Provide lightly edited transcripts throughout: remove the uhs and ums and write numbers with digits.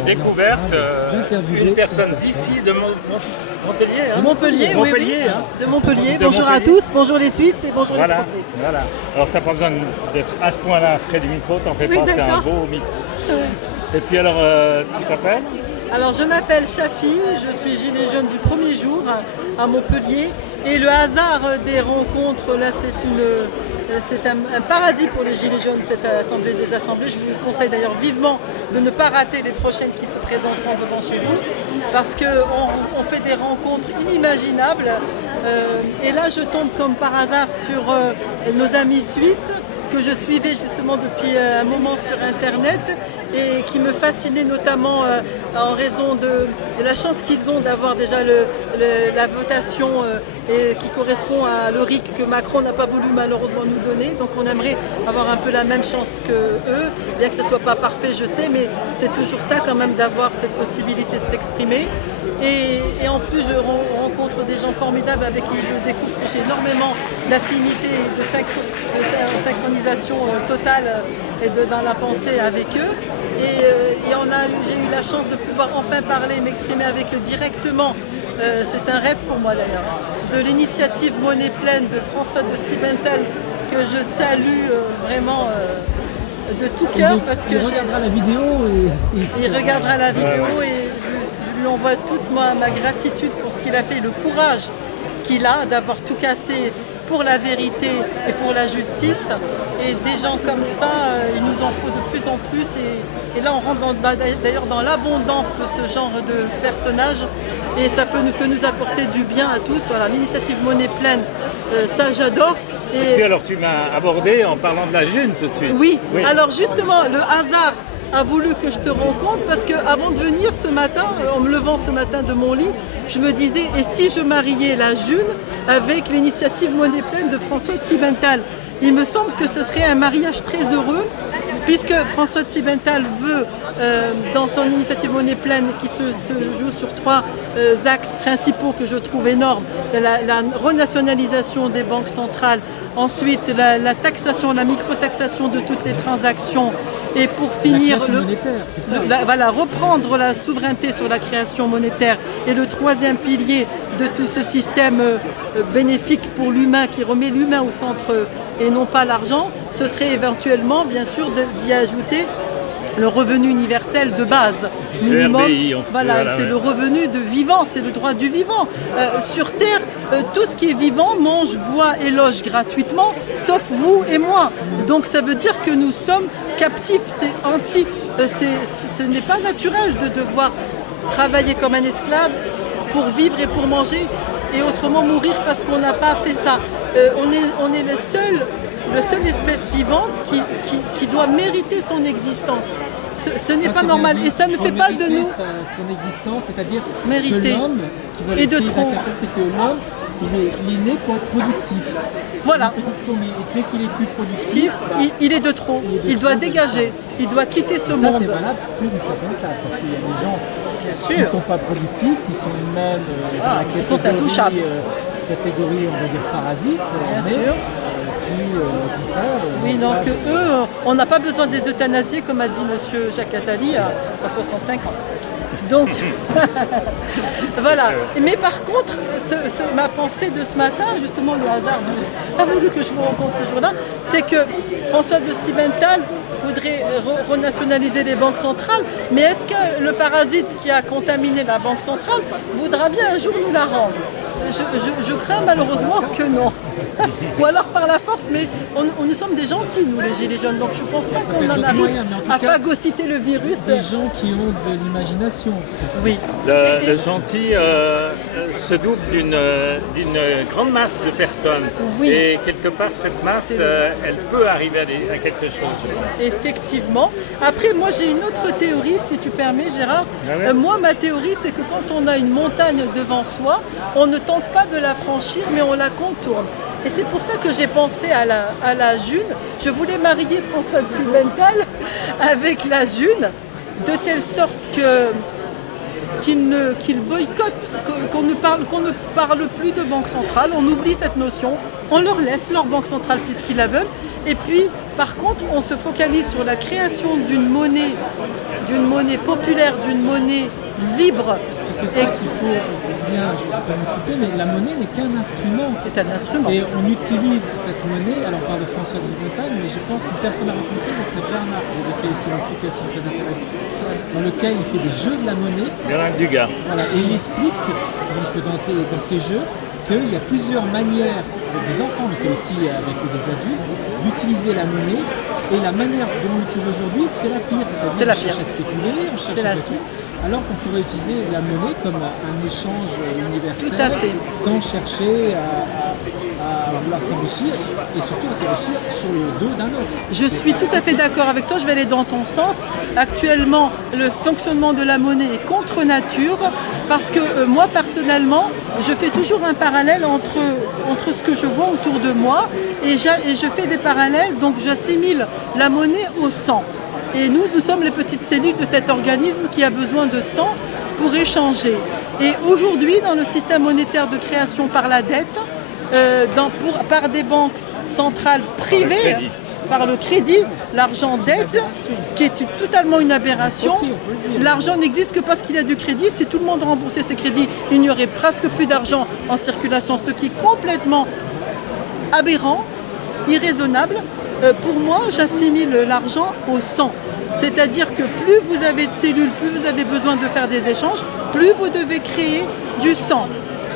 suis découverte une personne d'ici, de Montpellier. Hein. De Montpellier, oui, Montpellier, oui. hein. De Montpellier. De Bonjour à Montpellier. tous, bonjour les Suisses et bonjour les Français. Voilà. Alors tu n'as pas besoin d'être à ce point-là près du micro, t'en fais Oui, pas, c'est un d'accord. beau micro. Et puis alors, tu t'appelles? Alors je m'appelle Chafi, je suis gilet jaune du premier jour à Montpellier et le hasard des rencontres, là c'est un paradis pour les gilets jaunes cette assemblée des assemblées. Je vous conseille d'ailleurs vivement de ne pas rater les prochaines qui se présenteront devant chez vous parce qu'on fait des rencontres inimaginables et là je tombe comme par hasard sur nos amis suisses que je suivais justement depuis un moment sur internet et qui me fascinait notamment en raison de la chance qu'ils ont d'avoir déjà la votation et qui correspond à l'EURIC que Macron n'a pas voulu malheureusement nous donner. Donc on aimerait avoir un peu la même chance que eux, bien que ce ne soit pas parfait je sais, mais c'est toujours ça quand même d'avoir cette possibilité de s'exprimer. Et en plus je rencontre des gens formidables avec qui je découvre que j'ai énormément d'affinité et de synchronisation totale dans la pensée avec eux. Et j'ai eu la chance de pouvoir enfin parler et m'exprimer avec eux directement. C'est un rêve pour moi d'ailleurs. De l'initiative Monnaie Pleine de François de Sibintal que je salue vraiment de tout cœur. Parce que il regardera la vidéo il regardera la vidéo et je lui envoie toute ma gratitude pour ce qu'il a fait, le courage qu'il a d'avoir tout cassé pour la vérité et pour la justice. Et des gens comme ça, il nous en faut de plus en plus. Et là, on rentre d'ailleurs dans l'abondance de ce genre de personnages. Et ça peut nous apporter du bien à tous. Voilà, l'initiative Monnaie Pleine, ça j'adore. Et puis alors tu m'as abordé en parlant de la June tout de suite. Oui. Alors justement, le hasard a voulu que je te rencontre parce qu'avant de venir ce matin, en me levant ce matin de mon lit, je me disais, et si je mariais la June avec l'initiative Monnaie Pleine de François de Sibintal? Il me semble que ce serait un mariage très heureux, puisque François de Sibintal veut, dans son initiative Monnaie Pleine, qui se joue sur trois axes principaux que je trouve énormes, la renationalisation des banques centrales, ensuite la taxation, la microtaxation de toutes les transactions, et pour finir, reprendre la souveraineté sur la création monétaire, et le troisième pilier de tout ce système bénéfique pour l'humain, qui remet l'humain au centre et non pas l'argent, ce serait éventuellement, bien sûr, d'y ajouter le revenu universel de base minimum. RBI, C'est le revenu de vivant, c'est le droit du vivant. Sur Terre, tout ce qui est vivant mange, boit et loge gratuitement, sauf vous et moi. Donc ça veut dire que nous sommes captifs, ce n'est pas naturel de devoir travailler comme un esclave pour vivre et pour manger et autrement mourir parce qu'on n'a pas fait ça. On est la seule espèce vivante qui doit mériter son existence. Ce n'est pas normal et ça ne fait pas de nous son existence, c'est-à-dire mériter. que l'homme qui va Et de laisser trop. la cassette, c'est que l'homme il est né pour être productif. Voilà. Une petite fourmi. Et dès qu'il est plus productif, il est de trop. Il doit dégager. Il doit quitter ce monde. Ça c'est valable pour une certaine classe parce qu'il y a des gens qui ne sont pas productifs, qui sont même dans la ils sont intouchables. catégorie, on va dire, parasite. Bien mais, sûr. au contraire, Oui, non, que eux, on n'a pas besoin des euthanasiés, comme a dit M. Jacques Attali à 65 ans. Donc, voilà. Mais par contre, ma pensée de ce matin, justement le hasard a voulu que je vous rencontre ce jour-là, c'est que François de Sibintal voudrait renationaliser les banques centrales, mais est-ce que le parasite qui a contaminé la banque centrale voudra bien un jour nous la rendre? Je crains malheureusement que non. Ou alors par la force, mais nous sommes des gentils, nous les gilets jaunes, donc je ne pense pas qu'on en arrive à phagocyter le virus. des gens qui ont de l'imagination. Oui. Le gentil se double d'une grande masse de personnes. Oui. Et quelque part, cette masse, elle peut arriver à quelque chose. Effectivement. Après, moi j'ai une autre théorie, si tu permets, Gérard. Moi, ma théorie, c'est que quand on a une montagne devant soi, on ne tente pas de la franchir, mais on la contourne. Et c'est pour ça que j'ai pensé à la June. Je voulais marier François de Sibintal avec la June, de telle sorte que qu'ils boycottent, qu'on ne parle plus de banque centrale, on oublie cette notion, on leur laisse leur banque centrale puisqu'ils la veulent. Et puis, par contre, on se focalise sur la création d'une monnaie populaire, d'une monnaie libre. Parce que c'est ça qu'il faut bien, je ne vais pas me couper, mais la monnaie n'est qu'un instrument. C'est un instrument. Et on utilise cette monnaie, alors on parle de François de Bretagne, mais je pense qu'une personne à rencontrer, ce serait Bernard, qui avait fait aussi une explication très intéressante, dans lequel il fait des jeux de la monnaie. Bernard Dugas. Voilà, et il explique donc, dans ces jeux qu'il y a plusieurs manières, avec des enfants, mais c'est aussi avec des adultes, d'utiliser la monnaie. Et la manière dont on l'utilise aujourd'hui, c'est la pire. C'est-à-dire qu'on cherche à spéculer, on cherche à passer. Alors qu'on pourrait utiliser la monnaie comme un échange universel, tout à fait, sans chercher à vouloir s'enrichir et surtout à s'enrichir sur le dos d'un autre. Je suis tout à fait d'accord avec toi, je vais aller dans ton sens. Actuellement, le fonctionnement de la monnaie est contre nature parce que moi personnellement, je fais toujours un parallèle entre ce que je vois autour de moi et je fais des parallèles, donc j'assimile la monnaie au sang. Et nous sommes les petites cellules de cet organisme qui a besoin de sang pour échanger. Et aujourd'hui, dans le système monétaire de création par la dette, par des banques centrales privées, par le crédit, l'argent dette, qui est totalement une aberration. L'argent n'existe que parce qu'il y a du crédit. Si tout le monde remboursait ses crédits, il n'y aurait presque plus d'argent en circulation, ce qui est complètement aberrant, irraisonnable. Pour moi, j'assimile l'argent au sang. C'est-à-dire que plus vous avez de cellules, plus vous avez besoin de faire des échanges, plus vous devez créer du sang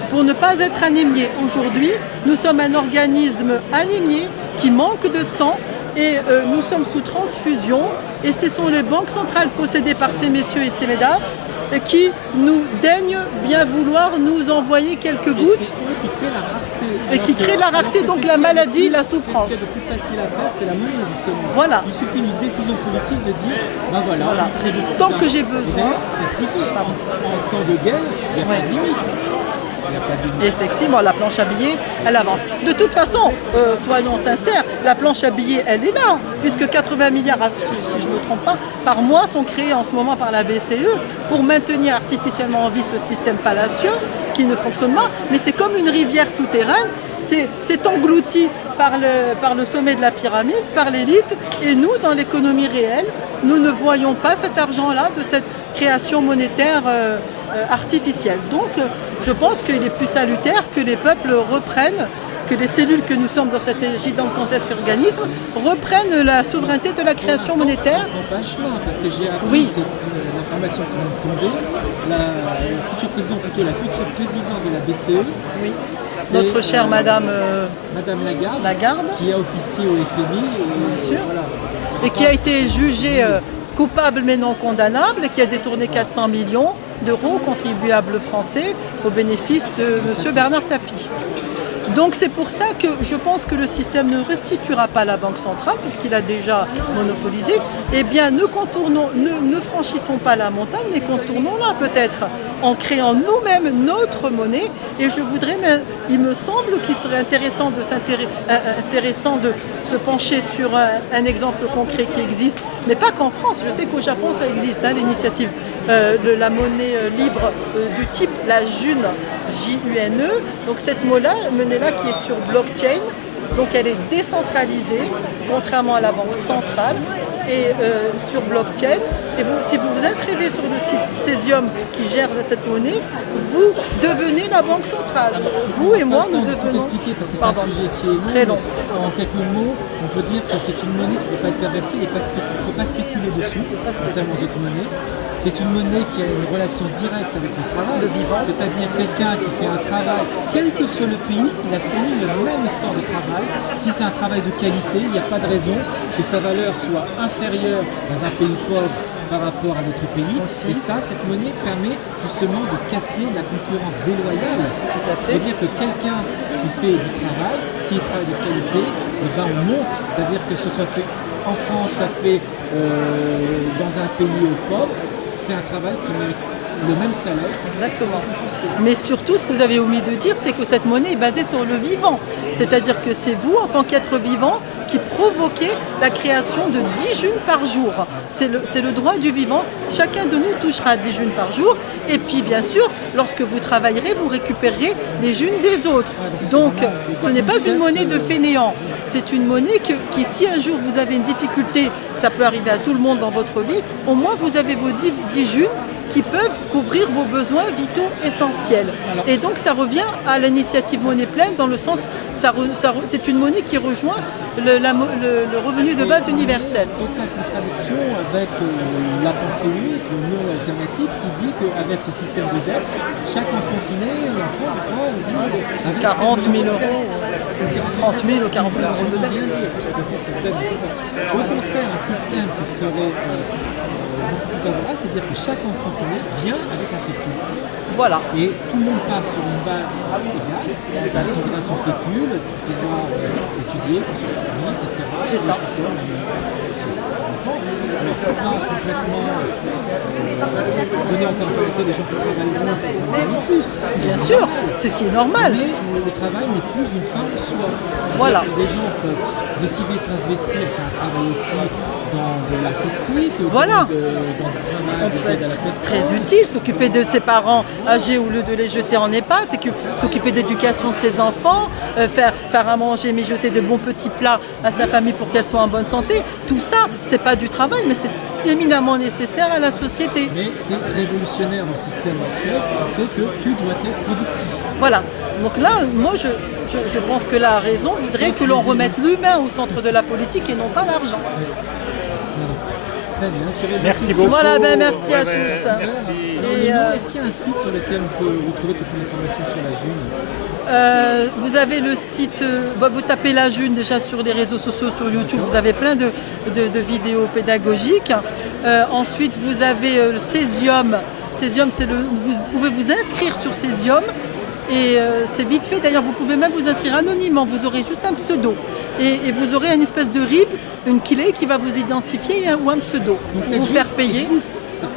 pour ne pas être anémié. Aujourd'hui, nous sommes un organisme anémié qui manque de sang et nous sommes sous transfusion. Et ce sont les banques centrales possédées par ces messieurs et ces mesdames qui nous daignent bien vouloir nous envoyer quelques gouttes. Et c'est eux qui créent la rareté. Et qui créent la rareté, donc la maladie, la souffrance. Ce qui est le plus facile à faire, c'est la monnaie justement. Voilà. Il suffit d'une décision politique de dire, ben voilà, on crée beaucoup tant d'argent. que j'ai besoin. C'est ce qu'il fait. En temps de guerre, il n'y a pas de limite. Effectivement, la planche à billets, elle avance. De toute façon, soyons sincères, la planche à billets, elle est là, puisque 80 milliards, si je ne me trompe pas, par mois sont créés en ce moment par la BCE pour maintenir artificiellement en vie ce système fallacieux qui ne fonctionne pas. Mais c'est comme une rivière souterraine, c'est englouti par le sommet de la pyramide, par l'élite, et nous, dans l'économie réelle, nous ne voyons pas cet argent-là de cette création monétaire artificielle. Donc, je pense qu'il est plus salutaire que les peuples reprennent, que les cellules que nous sommes dans cet gigantesque organisme reprennent la souveraineté de la création monétaire. Pas le choix, parce que j'ai appris, c'est l'information qui vient de tomber, la future présidente de la BCE, oui. Notre chère Madame Lagarde, qui a officié au FMI. Bien sûr. Voilà. Et qui a été jugée coupable mais non condamnable et qui a détourné 400 millions d'euros contribuables français au bénéfice de M. Bernard Tapie. Donc c'est pour ça que je pense que le système ne restituera pas la Banque centrale puisqu'il a déjà monopolisé. Eh bien ne franchissons pas la montagne mais contournons-la peut-être en créant nous-mêmes notre monnaie. Et il me semble qu'il serait intéressant de se pencher sur un exemple concret qui existe, mais pas qu'en France. Je sais qu'au Japon ça existe, l'initiative de la monnaie libre du type la JUNE, J-U-N-E. Donc cette monnaie-là qui est sur blockchain, donc elle est décentralisée, contrairement à la banque centrale, et sur blockchain. Et si vous vous inscrivez sur le site Cesium qui gère cette monnaie, vous devenez la banque centrale. Vous et moi, nous devenons... Expliquer parce que c'est un sujet qui est très long. En quelques mots, on peut dire que c'est une monnaie qui ne peut pas être pervertie et on ne peut pas spéculer dessus, contrairement aux autres monnaies. C'est une monnaie qui a une relation directe avec le travail, c'est-à-dire quelqu'un qui fait un travail, quel que soit le pays, il a fourni le même effort de travail. Si c'est un travail de qualité, il n'y a pas de raison que sa valeur soit inférieure dans un pays pauvre par rapport à notre pays. Et ça, cette monnaie permet justement de casser la concurrence déloyale. Tout à fait. C'est-à-dire que quelqu'un qui fait du travail, s'il travaille de qualité, eh ben on monte, c'est-à-dire que ce soit fait en France, soit fait dans un pays pauvre, c'est un travail qui mérite le même salaire. Exactement. Mais surtout, ce que vous avez omis de dire, c'est que cette monnaie est basée sur le vivant. C'est-à-dire que c'est vous, en tant qu'être vivant, qui provoquez la création de 10 junes par jour. C'est le droit du vivant. Chacun de nous touchera 10 junes par jour. Et puis, bien sûr, lorsque vous travaillerez, vous récupérerez les junes des autres. Donc, ce n'est pas une monnaie de fainéant. C'est une monnaie qui, si un jour vous avez une difficulté, ça peut arriver à tout le monde dans votre vie, au moins vous avez vos 10 junes qui peuvent couvrir vos besoins vitaux essentiels. Et donc ça revient à l'initiative Monnaie Pleine dans le sens, c'est une monnaie qui rejoint le revenu de base universel. Totale contradiction avec la pensée unique, le non alternatif, qui dit qu'avec ce système de dette, chaque enfant qui naît en France, je crois, avec 40 000 euros, 30 000 ou 40 000 euros de dette. Rien dire, parce que ça, au contraire, un système qui serait beaucoup plus favorable, c'est-à-dire que chaque enfant qui naît vient avec un pécule. Voilà. Et tout le monde part sur une base égale, il utilisera son pécule, il va étudier, construire sa vie, etc. C'est ça. Alors, pas complètement donner encore une qualité des gens qui travaillent moins plus. Bien sûr, c'est ce qui est normal. Mais le travail n'est plus une fin en soi. Voilà. Les gens peuvent décider de s'investir, c'est un travail aussi dans de l'artistique, voilà. dans du travail d'aide à la personne. Très utile, s'occuper de ses parents âgés au lieu de les jeter en EHPAD, s'occuper d'éducation de ses enfants, faire à manger, mijoter de bons petits plats à sa famille pour qu'elle soit en bonne santé. Tout ça, c'est pas du travail, mais c'est éminemment nécessaire à la société. Mais c'est révolutionnaire dans le système actuel qui fait que tu dois être productif. Voilà. Donc là, moi, je pense que la raison voudrait que l'on remette l'humain au centre de la politique et non pas l'argent. Très bien. Merci beaucoup. Voilà, merci à tous. Merci. Et, est-ce qu'il y a un site sur lequel on peut retrouver toutes ces informations sur la June? Vous avez le site, vous tapez la June déjà sur les réseaux sociaux, sur YouTube, vous avez plein de vidéos pédagogiques. Ensuite, vous avez le Césium. Césium, vous pouvez vous inscrire sur Césium. Et c'est vite fait, d'ailleurs vous pouvez même vous inscrire anonymement, vous aurez juste un pseudo. Et vous aurez une espèce de RIB, une clé qui va vous identifier ou un pseudo, pour vous faire payer.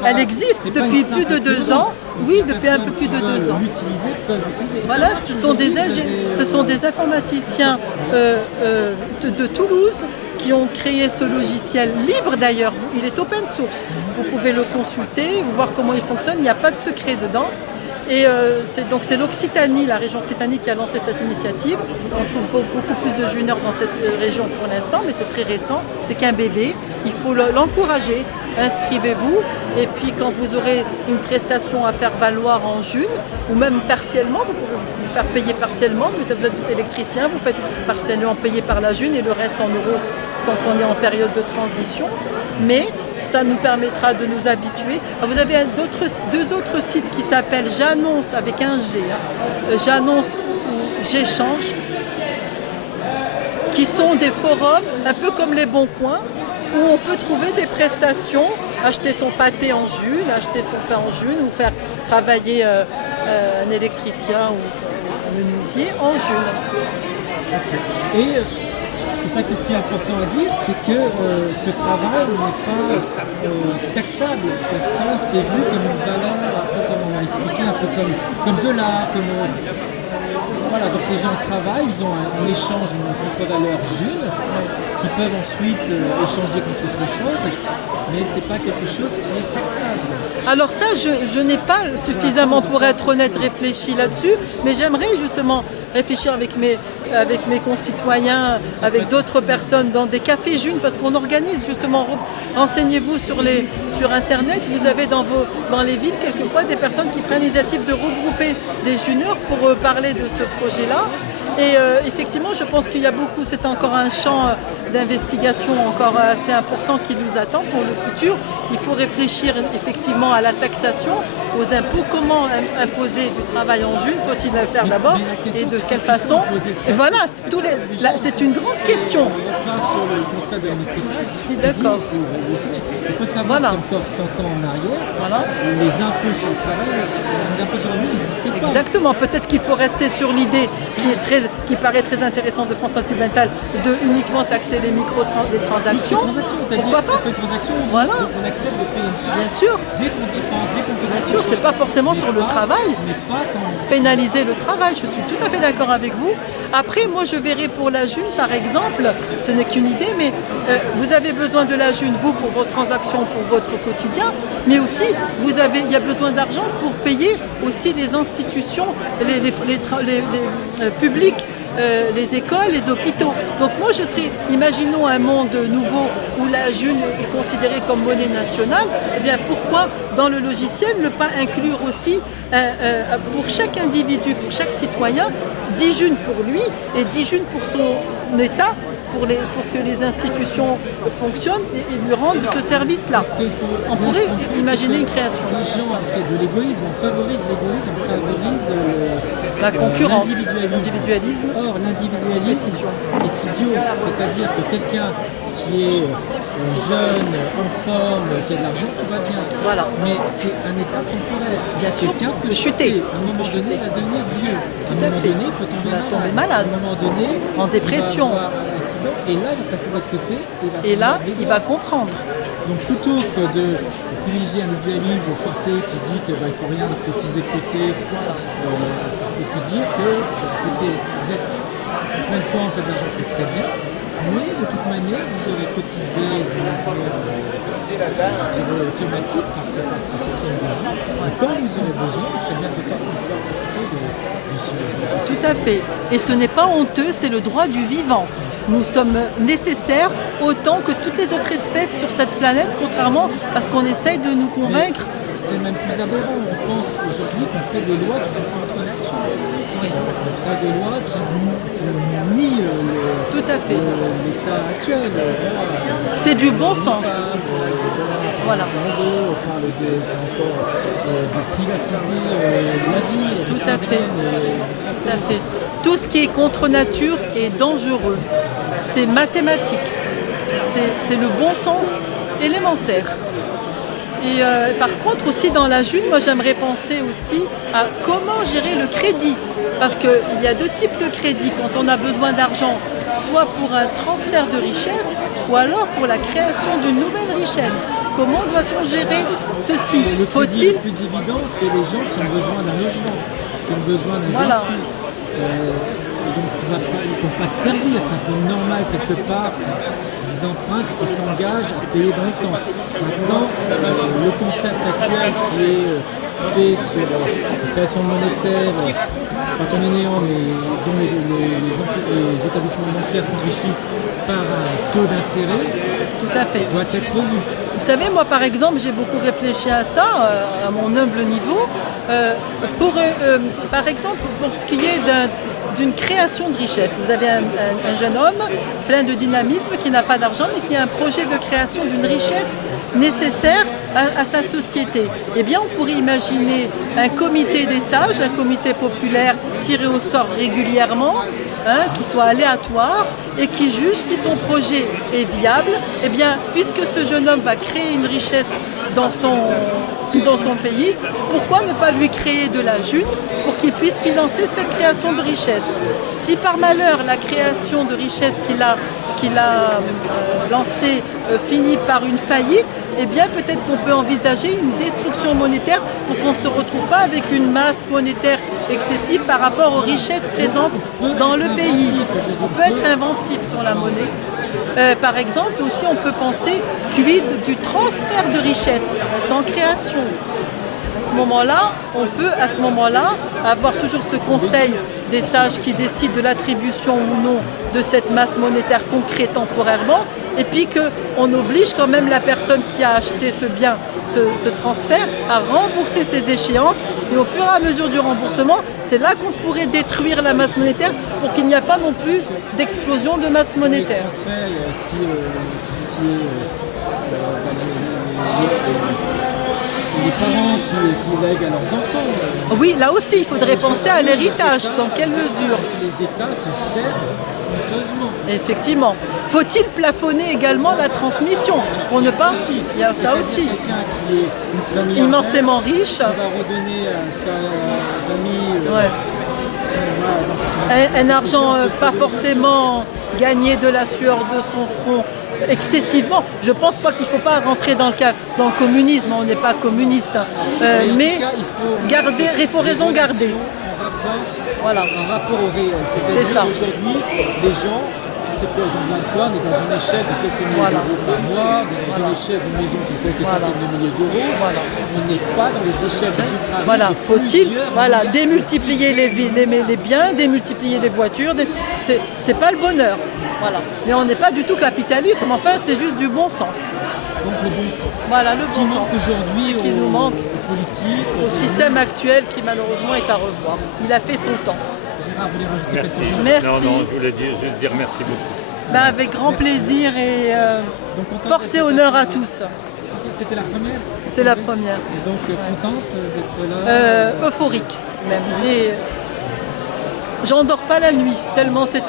Elle existe depuis plus de 2 ans. Oui, depuis un peu plus de 2 ans. Voilà, ce sont des informaticiens de Toulouse qui ont créé ce logiciel libre d'ailleurs. Il est open source. Vous pouvez le consulter, voir comment il fonctionne, il n'y a pas de secret dedans. Et c'est l'Occitanie, la région Occitanie qui a lancé cette initiative. On trouve beaucoup plus de juniors dans cette région pour l'instant, mais c'est très récent, c'est qu'un bébé. Il faut l'encourager, inscrivez-vous. Et puis quand vous aurez une prestation à faire valoir en June, ou même partiellement, vous pouvez vous faire payer partiellement, vous êtes électricien, vous faites partiellement payer par la June et le reste en euros tant qu'on est en période de transition. Mais ça nous permettra de nous habituer. Vous avez deux autres sites qui s'appellent J'annonce avec un G, J'annonce ou J'échange, qui sont des forums un peu comme les Bons Coins, où on peut trouver des prestations, acheter son pâté en June, acheter son pain en June, ou faire travailler un électricien ou un menuisier en June. Et c'est ça qui est aussi important à dire, c'est que ce travail n'est pas taxable, parce que c'est vu comme une valeur, un peu comme on l'a expliqué, un peu comme de l'art, voilà, donc les gens travaillent, ils ont un échange, une contre-valeur June, qui peuvent ensuite échanger contre autre chose, mais c'est pas quelque chose qui est taxable. Alors ça, je n'ai pas suffisamment, pour être honnête, réfléchi là-dessus, mais j'aimerais justement réfléchir avec mes concitoyens, avec d'autres personnes dans des cafés June, parce qu'on organise justement, renseignez-vous sur Internet, vous avez dans les villes quelquefois des personnes qui prennent l'initiative de regrouper des juniors pour parler de ce projet-là. Et effectivement, je pense qu'il y a beaucoup, c'est encore un champ d'investigation encore assez important qui nous attend pour le futur. Il faut réfléchir effectivement à la taxation, aux impôts, comment imposer du travail en June, faut-il le faire d'abord et de quelle façon. Et voilà, c'est une grande question. On parle sur le constat de l'iniquité. Je suis d'accord. Il faut savoir qu'encore 100 ans en arrière, les impôts sur le travail, les impôts sur le revenu n'existaient pas. Exactement, peut-être qu'il faut rester sur l'idée qui paraît très intéressante de France Sentimentale de uniquement taxer les transactions. Pourquoi pas? On fait une transaction, voilà. on accepte de payer une taxe. Bien sûr. Dès qu'on dépense, dès qu'on fait bien sûr, c'est pas forcément sur le travail. Mais pas quand... Pénaliser le travail, je suis tout à fait d'accord avec vous. Après, moi, je verrais pour la June, par exemple, ce n'est qu'une idée, mais vous avez besoin de la June, vous, pour vos transactions, pour votre quotidien, mais aussi, il y a besoin d'argent pour payer aussi les institutions, les publics, les écoles, les hôpitaux. Donc moi, imaginons un monde nouveau où la June est considérée comme monnaie nationale, eh bien pourquoi dans le logiciel ne pas inclure aussi pour chaque individu, pour chaque citoyen, 10 Junes pour lui et 10 Junes pour son État, pour que les institutions fonctionnent et lui rendent ce service-là. On pourrait imaginer une création. Les gens, parce que de l'égoïsme, on favorise l'égoïsme, on favorise la concurrence, l'individualisme. Or, l'individualisme est idiot. C'est-à-dire que quelqu'un qui est jeune, en forme, qui a de l'argent, tout va bien. Voilà. Mais c'est un état temporaire. Bien sûr, quelqu'un peut chuter. À un moment donné, il va devenir vieux. Tout à fait. Donné, il peut tomber malade. À un moment donné, en dépression. Il va avoir un accident, et là, il va passer de l'autre côté. Et là, il va comprendre. Donc plutôt que de privilégier un individualisme forcé qui dit qu'il ne faut rien de cotiser de côté, de se dire que, écoutez, vous êtes plein de fois en fait d'argent, c'est très bien, mais de toute manière, vous aurez cotisé d'une manière automatique par ce système d'argent. Et quand vous aurez besoin, vous serez bien content de pouvoir profiter de ce. Tout à fait. Et ce n'est pas honteux, c'est le droit du vivant. Nous sommes nécessaires autant que toutes les autres espèces sur cette planète, contrairement à ce qu'on essaye de nous convaincre. Mais c'est même plus aberrant. On pense aujourd'hui qu'on crée des lois qui sont contre nature. Oui. On crée des lois qui nient tout à fait. L'état actuel. C'est du bon sens. Voilà. On parle de privatiser la vie. Tout à fait. Tout à fait. Tout ce qui est contre nature est dangereux. C'est mathématique. C'est le bon sens élémentaire. Et par contre aussi dans la June, moi j'aimerais penser aussi à comment gérer le crédit. Parce qu'il y a deux types de crédits quand on a besoin d'argent, soit pour un transfert de richesse ou alors pour la création d'une nouvelle richesse. Comment doit-on gérer ceci? Le plus évident, c'est les gens qui ont besoin d'un logement, qui ont besoin d'un véhicule. Donc ils ne peuvent pas se servir, c'est un peu normal quelque part. Des empruntes qui s'engagent à payer dans le temps. Maintenant, le concept actuel qui est fait sur la création monétaire, quand on est néant, dont les établissements bancaires s'enrichissent par un taux d'intérêt, tout à fait, doit être revu. Vous savez, moi par exemple, j'ai beaucoup réfléchi à ça, à mon humble niveau. Par exemple, pour ce qui est d'une création de richesse. Vous avez un jeune homme plein de dynamisme qui n'a pas d'argent mais qui a un projet de création d'une richesse nécessaire à sa société. Eh bien, on pourrait imaginer un comité des sages, un comité populaire tiré au sort régulièrement, qui soit aléatoire et qui juge si son projet est viable. Eh bien, puisque ce jeune homme va créer une richesse dans son pays, pourquoi ne pas lui créer de la June pour qu'il puisse financer cette création de richesse? Si par malheur la création de richesse qu'il a lancée finit par une faillite, eh bien peut-être qu'on peut envisager une destruction monétaire pour qu'on ne se retrouve pas avec une masse monétaire excessive par rapport aux richesses présentes dans le pays. On peut être inventif sur la monnaie. Par exemple, aussi on peut penser quid du transfert de richesse sans création. On peut à ce moment-là avoir toujours ce conseil des sages qui décident de l'attribution ou non de cette masse monétaire qu'on crée temporairement, et puis qu'on oblige quand même la personne qui a acheté ce bien, ce transfert, à rembourser ses échéances, et au fur et à mesure du remboursement, c'est là qu'on pourrait détruire la masse monétaire pour qu'il n'y ait pas non plus d'explosion de masse monétaire. Les parents qui lèguent à leurs enfants. Oui, là aussi, il faudrait penser à l'héritage. Dans quelle mesure? Les États se servent honteusement. Effectivement. Faut-il plafonner également la transmission? On ne pas. Il y a ça aussi. Quelqu'un qui est immensément riche. Qui va redonner à sa famille. Un argent pas forcément gagné de la sueur de son front excessivement. Je ne pense pas qu'il ne faut pas rentrer dans le communisme, on n'est pas communiste. Mais il faut raison garder. Voilà. En rapport au réel. C'est-à-dire qu'aujourd'hui, les gens, c'est quoi, ils ont besoin de quoi? On est dans une échelle de quelques milliers d'euros par mois, on est dans une échelle d'une maison qui coûte quelques centaines de milliers d'euros. On n'est pas dans les échelles des ultra riches. Voilà, faut-il démultiplier les biens, démultiplier les voitures, c'est pas le bonheur. Voilà. Mais on n'est pas du tout capitaliste, mais enfin c'est juste du bon sens. Donc le bon sens. Voilà, le Ce bon qui sens. manque aujourd'hui qui nous manque aux politiques, au système actuel qui malheureusement est à revoir. Il a fait son temps. Gérard, vous voulez rajouter quelque Merci. chose? Merci. Non, je voulais juste dire merci beaucoup. Ben, avec grand plaisir et force et honneur à tous. C'était la première? C'est la première. Et donc contente d'être là? Euphorique même. Et j'endors pas la nuit, tellement c'est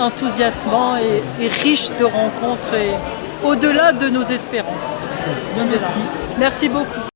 enthousiasmant et riche de rencontres et au-delà de nos espérances. Bien, merci. Merci beaucoup.